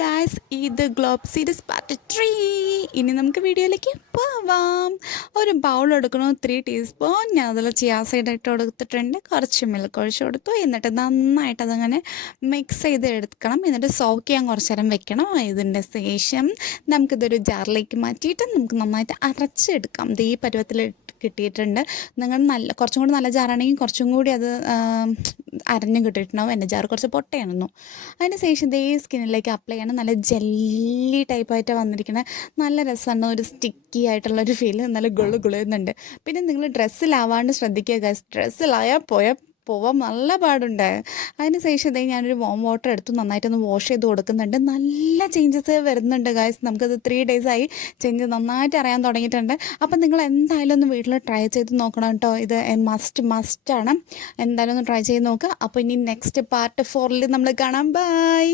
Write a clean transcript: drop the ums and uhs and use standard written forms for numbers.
Guys, ഇത് globe series part 3. ഇനി നമുക്ക് വീഡിയോയിലേക്ക് പോവാം. ഒരു ബൗൾ എടുക്കണം, 3 ടീസ്പൂൺ. ഞാൻ അതിൽ ചിയാ സീഡ് ഇട്ട് കൊടുത്തിട്ടുണ്ട്, കുറച്ച് മിൽക്ക് ഒഴിച്ച് കൊടുത്തു. എന്നിട്ട് നന്നായിട്ട് അതങ്ങനെ മിക്സ് ചെയ്ത് എടുക്കണം. എന്നിട്ട് സോക്ക് ചെയ്യാൻ കുറച്ച് നേരം വെക്കണം. ഇതിൻ്റെ ശേഷം നമുക്കിതൊരു ജാറിലേക്ക് മാറ്റിയിട്ട് നമുക്ക് നന്നായിട്ട് അരച്ചെടുക്കാം. ഈ പരുവത്തിൽ കിട്ടിയിട്ടുണ്ട്. നിങ്ങൾ കുറച്ചും കൂടി നല്ല ജാറാണെങ്കിൽ കുറച്ചും കൂടി അത് അരഞ്ഞും കിട്ടിയിട്ടുണ്ടാവും. എൻ്റെ ജാറ് കുറച്ച് പൊട്ടയായിരുന്നു. അതിന് ശേഷം ഇതേ സ്കിന്നിലേക്ക് അപ്ലൈ ചെയ്യണം. നല്ല ജെല്ലി ടൈപ്പായിട്ട് വന്നിരിക്കുന്നത് നല്ല രസമാണ്. ഒരു സ്റ്റിക്കി ആയിട്ടുള്ളൊരു ഫീൽ നല്ല ഗുളുന്നുണ്ട്. പിന്നെ നിങ്ങൾ ഡ്രസ്സിലാവാണ്ട് ശ്രദ്ധിക്കുക ഗൈസ്. ഡ്രസ്സിലായാൽ പോവാൻ നല്ല പാടുണ്ട്. അതിന് ശേഷം ഇതേ ഞാനൊരു വാം വാട്ടർ എടുത്തു നന്നായിട്ടൊന്ന് വാഷ് ചെയ്ത് കൊടുക്കുന്നുണ്ട്. നല്ല ചേഞ്ചസ് വരുന്നുണ്ട് ഗൈസ്. നമുക്കത് 3 days ആയി ചേഞ്ച് നന്നായിട്ട് അറിയാൻ തുടങ്ങിയിട്ടുണ്ട്. അപ്പം നിങ്ങൾ എന്തായാലും ഒന്ന് വീട്ടിൽ ട്രൈ ചെയ്ത് നോക്കണം കേട്ടോ. ഇത് മസ്റ്റാണ്. എന്തായാലും ഒന്ന് ട്രൈ ചെയ്ത് നോക്കുക. അപ്പോൾ ഇനി നെക്സ്റ്റ് പാർട്ട് 4 നമ്മൾ കാണാം. ബൈ.